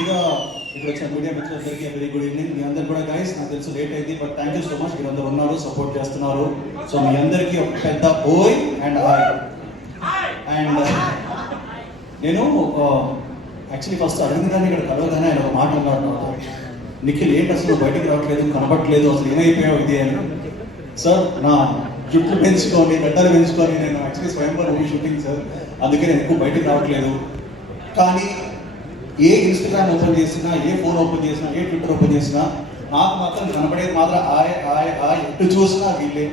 ముందుగా ఇక్కడ వచ్చిన మీడియా మిత్రులందరికీ వెరీ గుడ్ ఈవినింగ్. మీ అందరు కూడా గైస్ నాకు తెలుసు లేట్ అయింది, but thank you so much. మీరు అందరూ ఉన్నారు, సపోర్ట్ చేస్తున్నారు. సో మీ అందరికీ ఒక పెద్ద ఓయ్ అండ్ హాయ్. అండ్ నేను యాక్చువల్లీ ఫస్ట్ అరవింద్ గారిని ఇక్కడ కలవగానే ఆయన ఒక మాట అన్నాడు, నిఖిల్ ఏంటి అసలు బయటికి రావట్లేదు, కనబట్టలేదు, అసలు ఏమైపోయావు ఇది అని. సార్ నా జుట్లు పెంచుకొని గడ్డలు పెంచుకొని నేను actually Swayamvar movie shooting sir, అందుకే నేను ఎక్కువ బయటికి రావట్లేదు. కానీ ఏ ఇన్స్టాగ్రామ్ ఓపెన్ చేసినా, ఏ ఫోన్ ఓపెన్ చేసినా, ఏ ట్విట్టర్ ఓపెన్ చేసినా నాకు మాత్రం కనబడేది మాత్రం ఆయ్ ఎటు చూసినా వీళ్ళే.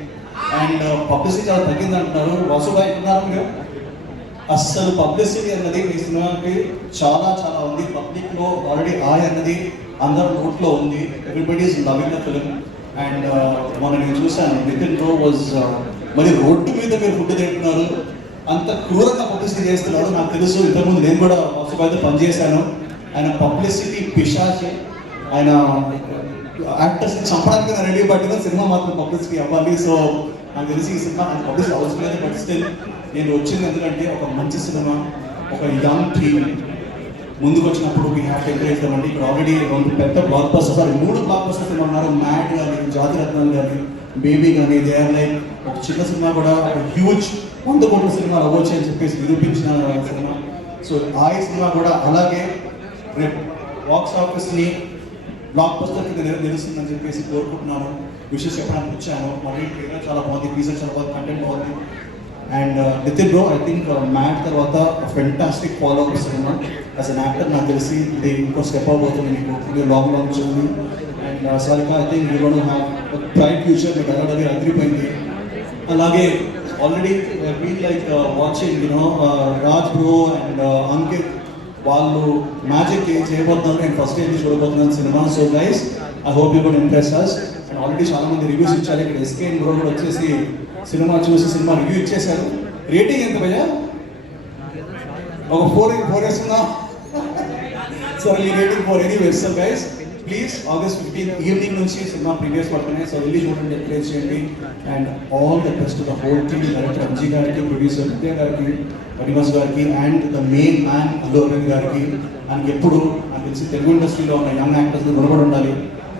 అండ్ పబ్లిసిటీ చాలా తగ్గింది అంటున్నారు. వాసుబాయ్ ఉన్నారు మీరు, అస్సలు పబ్లిసిటీ అన్నది మీ సినిమాకి చాలా చాలా ఉంది. పబ్లిక్లో ఆల్రెడీ ఆయ్ అన్నది అందరూ నోట్లో ఉంది. Everybody is loving the film. And మొన్న నేను చూశాను నితిన్ బ్రో వాజ్ మరి రోడ్డు మీద మీరు ఫుడ్ తింటున్నారు, అంత క్రూరంగా పబ్లిసిటీ చేస్తున్నారు. నాకు తెలుసు, ఇంతకుముందు నేను కూడా వాసుబాయ్తో పనిచేశాను. ఆయన పబ్లిసిటీ పిశాచే. ఆయన యాక్టర్స్ని చంపడానికి రెడీ పట్టిన సినిమా మాత్రం పబ్లిసిటీ అవ్వాలి. సో నాకు తెలిసి ఈ సినిమా నాకు పబ్లిసిటీ అవసరం లేదు, బట్ స్టిల్ నేను వచ్చింది ఎందుకంటే ఒక మంచి సినిమా, ఒక యంగ్ టీమ్ ముందుకు వచ్చినప్పుడు we have to encourage them. అంటే ఇక్కడ ఆల్రెడీ రెండు పెద్ద బ్లాక్ బస్టర్స్, 3 బ్లాక్ బస్టర్స్ ఉన్నారు. మ్యాడ్ కానీ, జాతిరత్నాలు కానీ, బేబీ కానీ, దే ఆర్ లైక్ ఒక చిన్న సినిమా కూడా ఒక హ్యూజ్ 100 కోట్ల సినిమా అవ్వచ్చు అని చెప్పేసి నిరూపించిన సినిమా. సో ఆ సినిమా కూడా అలాగే రేపు బాక్స్ ఆఫీస్ని బ్లాక్ బస్టర్ కింద నిలుస్తుందని చెప్పేసి కోరుకుంటున్నాను. విషెస్ చెప్పడానికి వచ్చాను. మరి ట్రైలర్ చాలా బాగుంది, టీజర్ చాలా బాగుంది, కంటెంట్ బాగుంది. And Nitin bro I think Mad తర్వాత ఫెంటాస్టిక్ ఫాలో అప్ సినిమా. యాజ్ అన్ యాక్టర్ నాకు తెలిసి ఇది ఇంకో స్టెప్ అవబోతుంది మీకు, ఇది long journey. And Sarika I think you gonna have bright future. మీకు అలాగే అదిరిపోయింది. అలాగే already been like watching you know Raj bro and Ankit, వాళ్ళు మ్యాజిక్ చేయబోతున్నారు. నేను ఫస్ట్ టైం చూడబోతున్నాను సినిమా. So guys I hope you good impress us. And already చాలా మంది రివ్యూస్ ఇచ్చారు. ఇక్కడ ఎస్కేఎన్ బ్రో కూడా వచ్చేసి సినిమా చూసి సినిమా రివ్యూ ఇచ్చేశారు. రేటింగ్ ఎంత భయ్యా? ఒక 4 వేస్తుందా? సో ఈ rating 4 anyway. So guys please August 15 evening నుంచి సినిమా ప్రీవియస్ పడుతున్నాయి. సో వెళ్ళి చూడండి, ఎంకరేజ్ చేయండి. And all the best the whole team, director Anji గారికి, ప్రొడ్యూసర్ విద్యా గారికి, హరివాస్ గారికి, and the main man Allu Aravind గారికి. అండ్ ఎప్పుడు నాకు తెలిసి తెలుగు ఇండస్ట్రీలో ఉన్న యంగ్ యాక్టర్స్ గుణపడి ఉండాలి.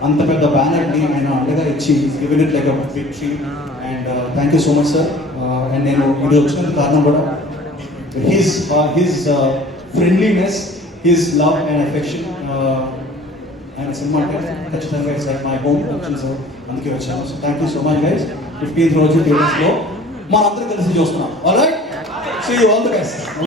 అంత పెద్ద బ్యానర్ని ఆయన అండగా ఇచ్చి given it like a big tree. And thank you so much sir. And నేను ఇది వచ్చినందుకు కారణం కూడా his friendliness, his love and affection. ఆయన సినిమా అంటే ఖచ్చితంగా సార్ మై హోమ్ వచ్చింది సార్, అందుకే వచ్చాను. So thank you so much guys. 15th రోజు థియేటర్స్లో మనందరం కలిసి చూస్తున్నాం. Alright, see you, all the best.